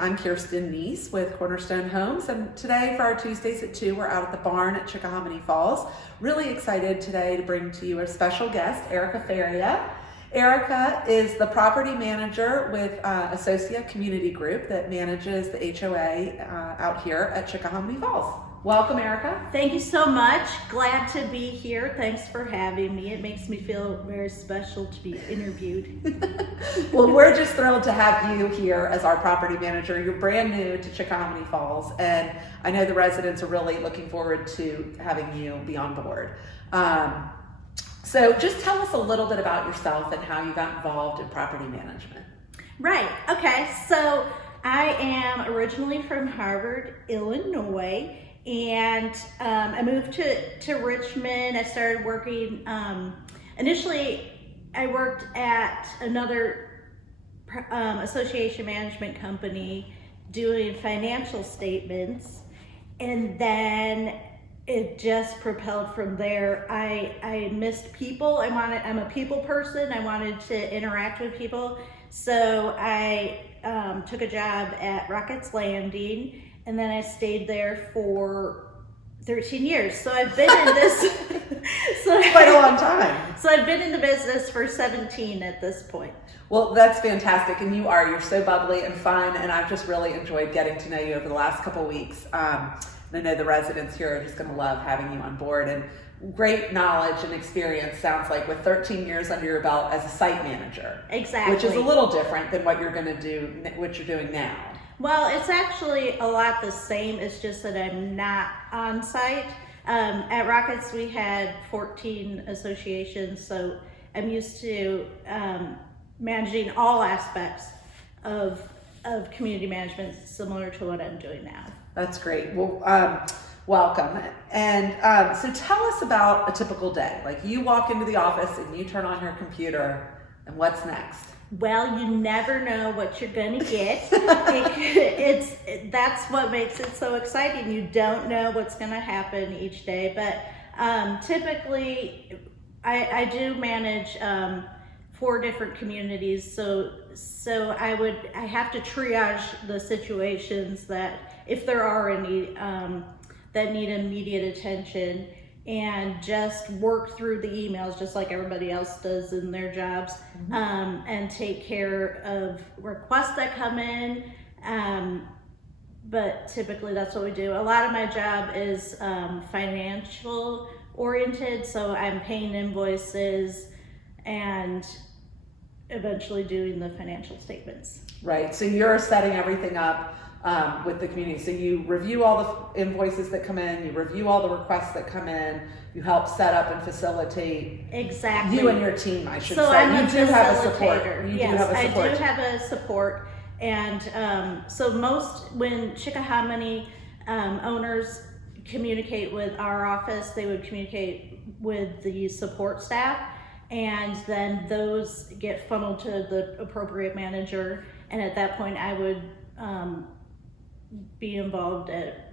I'm Kirsten Neese with Cornerstone Homes, and today for our Tuesdays at 2, we're out at the barn at Chickahominy Falls. Really excited today to bring to you a special guest, Erica Faria. Erica is the property manager with Associa Community Group that manages the HOA out here at Chickahominy Falls. Welcome, Erica. Thank you so much. Glad to be here. Thanks for having me. It makes me feel very special to be interviewed. Well, we're just thrilled to have you here as our property manager. You're brand new to Chickahominy Falls, and I know the residents are really looking forward to having you be on board. So just tell us a little bit about yourself and how you got involved in property management. Right. Okay. So I am originally from Harvard, Illinois. And I moved to Richmond. I started working, initially I worked at another association management company doing financial statements, and then it just propelled from there. I missed people. I'm a people person. I wanted to interact with people. So I took a job at Rockets Landing, and then I stayed there for 13 years. So I've been in this quite a long time. So I've been in the business for 17 at this point. Well, that's fantastic, and you're so bubbly and fun, and I've just really enjoyed getting to know you over the last couple of weeks. I know the residents here are just going to love having you on board, and great knowledge and experience, sounds like, with 13 years under your belt as a site manager. Exactly. Which is a little different than what you're doing now. Well, it's actually a lot the same. It's just that I'm not on site. At Rockets, we had 14 associations, so I'm used to managing all aspects of community management, similar to what I'm doing now. That's great. Well, welcome. And so tell us about a typical day. Like, you walk into the office and you turn on your computer, and what's next? Well, you never know what you're going to get. That's what makes it so exciting. You don't know what's going to happen each day. But typically, I do manage 4 different communities. So I have to triage the situations that, if there are any, that need immediate attention, and just work through the emails just like everybody else does in their jobs, and take care of requests that come in. But typically that's what we do. A lot of my job is financial oriented, so I'm paying invoices and eventually doing the financial statements. Right, so you're setting everything up with the community. So you review all the invoices that come in, you review all the requests that come in, you help set up and facilitate. Exactly. You and your team, I should say. I'm a you do have a support. Yes, I do have a support. And so when Chickahominy owners communicate with our office, they would communicate with the support staff, and then those get funneled to the appropriate manager. And at that point, I would be involved at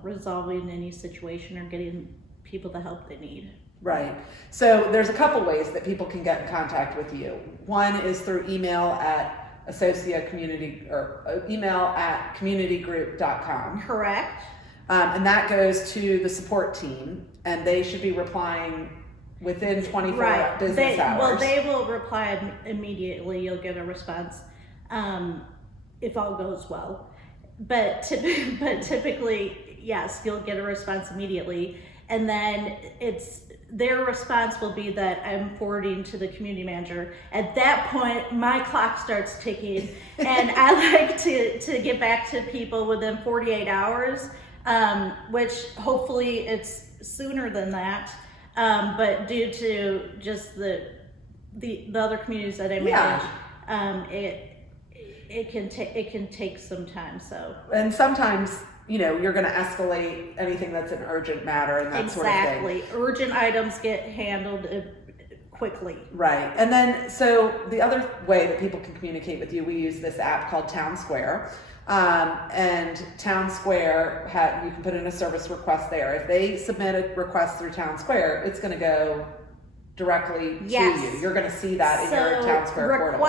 resolving any situation or getting people the help they need. Right. So there's a couple ways that people can get in contact with you. One is through email at Associa Community, or email at communitygroup.com. Correct. And that goes to the support team, and they should be replying within 24 business hours. Well, they will reply immediately. You'll get a response if all goes well. But typically, yes, you'll get a response immediately. And then their response will be that I'm forwarding to the community manager. At that point, my clock starts ticking, and I like to get back to people within 48 hours, which hopefully it's sooner than that. But due to just the other communities that I manage, it can take some time. So, and sometimes you're going to escalate anything that's an urgent matter and that sort of thing. Exactly. Urgent items get handled quickly. Right. And then, so the other way that people can communicate with you, we use this app called Town Square. And Town Square, you can put in a service request there. If they submit a request through Town Square, it's going to go directly to you. You're going to see that in your Town Square portal.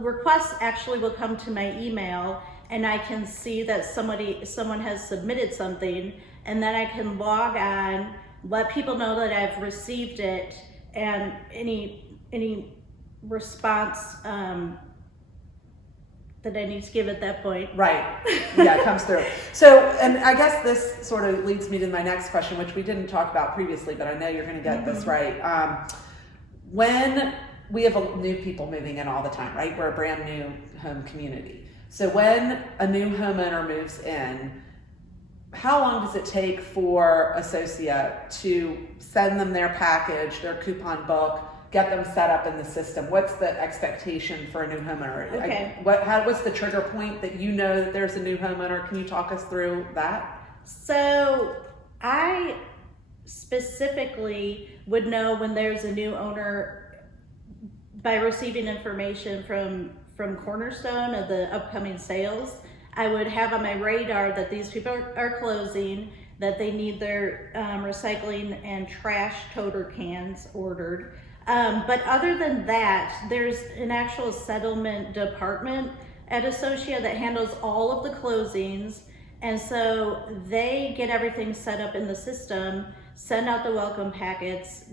Requests actually will come to my email, and I can see that someone has submitted something, and then I can log on, let people know that I've received it, and any response that I need to give at that point. Right. Yeah, it comes through. So, and I guess this sort of leads me to my next question, which we didn't talk about previously, but I know you're going to get this right. When we have new people moving in all the time, right? We're a brand new home community. So when a new homeowner moves in, how long does it take for Associa to send them their package, their coupon book, get them set up in the system? What's the expectation for a new homeowner? Okay. What's the trigger point that you know that there's a new homeowner? Can you talk us through that? So I specifically would know when there's a new owner by receiving information from Cornerstone of the upcoming sales. I would have on my radar that these people are closing, that they need their recycling and trash toter cans ordered. But other than that, there's an actual settlement department at Associa that handles all of the closings. And so they get everything set up in the system, send out the welcome packets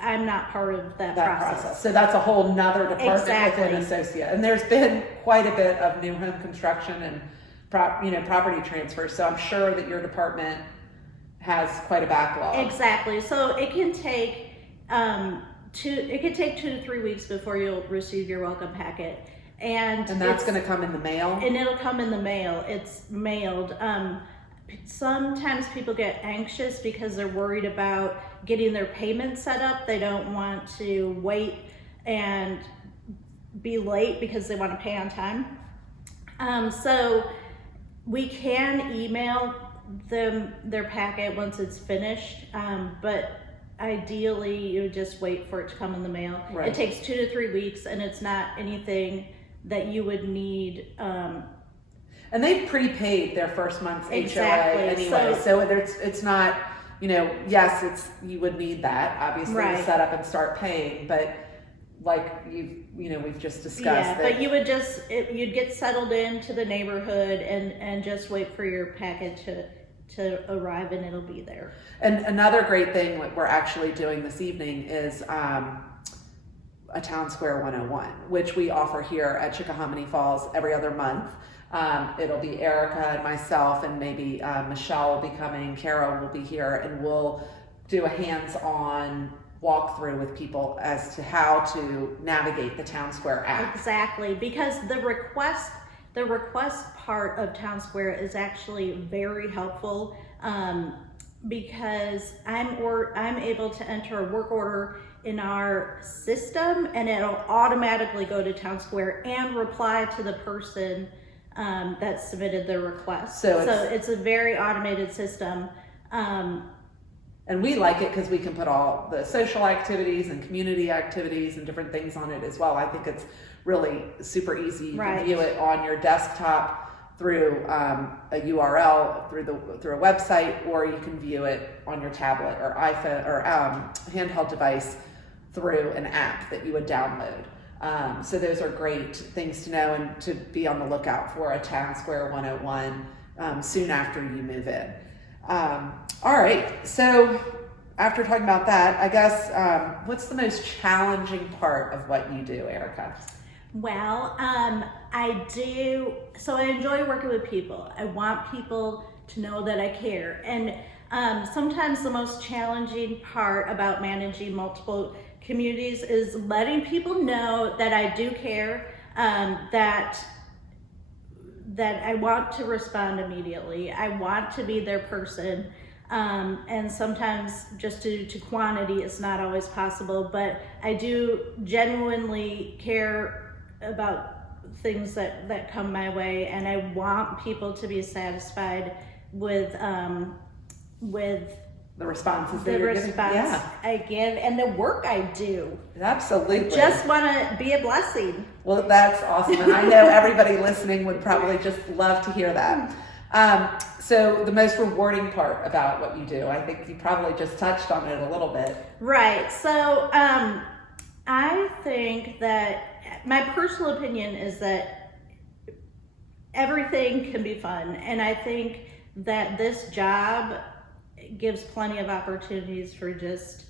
I'm not part of that process. So that's a whole nother department Exactly. within Associa. And there's been quite a bit of new home construction and property transfers. So I'm sure that your department has quite a backlog. Exactly. So it can take 2 to 3 weeks before you'll receive your welcome packet. And that's going to come in the mail? And it'll come in the mail. It's mailed. Sometimes people get anxious because they're worried about getting their payment set up. They don't want to wait and be late because they want to pay on time. So we can email them their packet once it's finished, but ideally you would just wait for it to come in the mail. Right. It takes 2 to 3 weeks, and it's not anything that you would need. And they've prepaid their first month's Exactly. HOA anyway, so it's not, yes, you would need that obviously Right. to set up and start paying, but like we've just discussed. Yeah, but you would you'd get settled into the neighborhood and just wait for your packet to arrive, and it'll be there. And another great thing that we're actually doing this evening is a Town Square 101, which we offer here at Chickahominy Falls every other month. It'll be Erica and myself, and maybe Michelle will be coming, Carol will be here, and we'll do a hands-on walkthrough with people as to how to navigate the Town Square app. Exactly, because the request part of Town Square is actually very helpful, because I'm able to enter a work order in our system, and it'll automatically go to Town Square and reply to the person that submitted their request. So it's a very automated system. And we like it because we can put all the social activities and community activities and different things on it as well. I think it's really super easy. You Right. can view it on your desktop through a URL, through a website, or you can view it on your tablet or iPhone or handheld device through an app that you would download. So those are great things to know, and to be on the lookout for a Town Square 101 soon after you move in. All right, so after talking about that, I guess what's the most challenging part of what you do, Erica? Well, I enjoy working with people. I want people to know that I care. And sometimes the most challenging part about managing multiple communities is letting people know that I do care, that I want to respond immediately. I want to be their person. And sometimes just due to quantity, it's not always possible, but I do genuinely care about things that come my way, and I want people to be satisfied with The responses that the you're response giving. Yeah, I give and the work I do. absolutely. Just want to be a blessing. Well, that's awesome. And I know everybody listening would probably just love to hear that. So the most rewarding part about what you do, I think you probably just touched on it a little bit. Right. So I think that my personal opinion is that everything can be fun. And I think that this job gives plenty of opportunities for just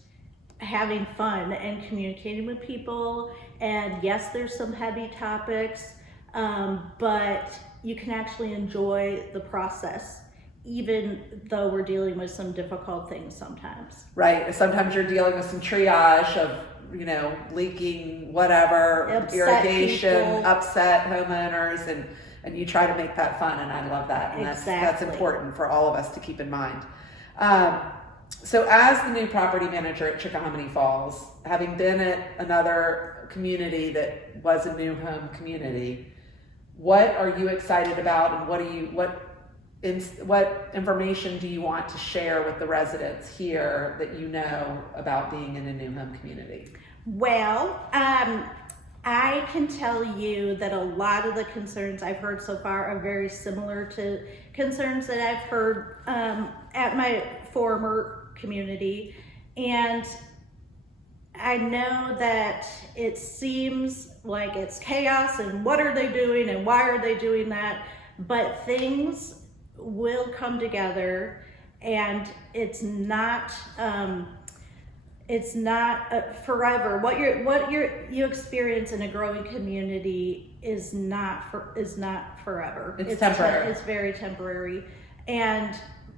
having fun and communicating with people. And yes, there's some heavy topics, but you can actually enjoy the process, even though we're dealing with some difficult things sometimes. Right. Sometimes you're dealing with some triage of, leaking, whatever, Upset irrigation, people. upset homeowners, and you try to make that fun. And I love that. And that's Exactly. important for all of us to keep in mind. So as the new property manager at Chickahominy Falls, having been at another community that was a new home community, what are you excited about, and what information do you want to share with the residents here that you know about being in a new home community? Well, I can tell you that a lot of the concerns I've heard so far are very similar to concerns that I've heard at my former community. And I know that it seems like it's chaos and what are they doing and why are they doing that? But things will come together, and it's not forever. What you experience in a growing community is not forever. It's temporary. It's very temporary. And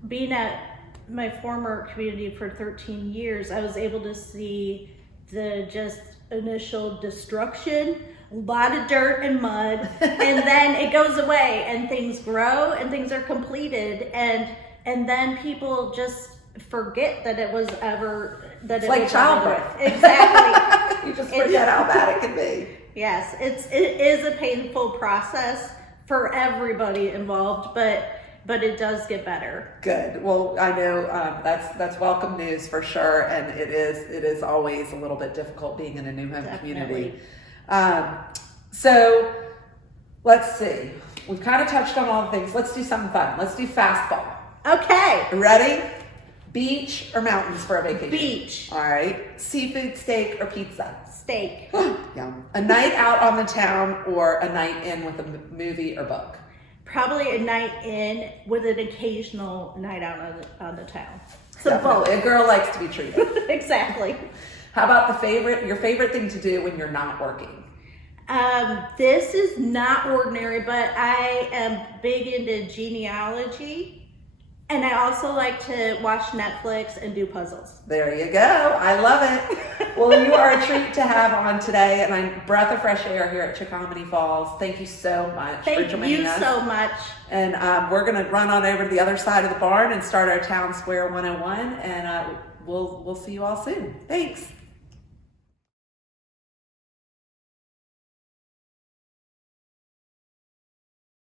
being at my former community for 13 years, I was able to see the just initial destruction, a lot of dirt and mud, and then it goes away and things grow and things are completed, and then people just forget that it was ever that It's it like was childbirth. Exactly. You just forget how bad it can be. Yes, it is a painful process for everybody involved, but it does get better. Good. Well, I know that's welcome news for sure, and it is always a little bit difficult being in a new home community. So let's see. We've kind of touched on all the things. Let's do something fun. Let's do fastball. Okay. Ready? Beach or mountains for a vacation? Beach. All right. Seafood, steak, or pizza? Steak. Yum. A night out on the town or a night in with a movie or book? Probably a night in with an occasional night out on the town. So both. Definitely. A girl likes to be treated. Exactly. How about your favorite thing to do when you're not working? This is not ordinary, but I am big into genealogy. And I also like to watch Netflix and do puzzles. There you go. I love it. Well, you are a treat to have on today, and I'm a breath of fresh air here at Chickahominy Falls. Thank you so much for joining us. Thank you so much. And we're going to run on over to the other side of the barn and start our Town Square 101, and we'll see you all soon. Thanks.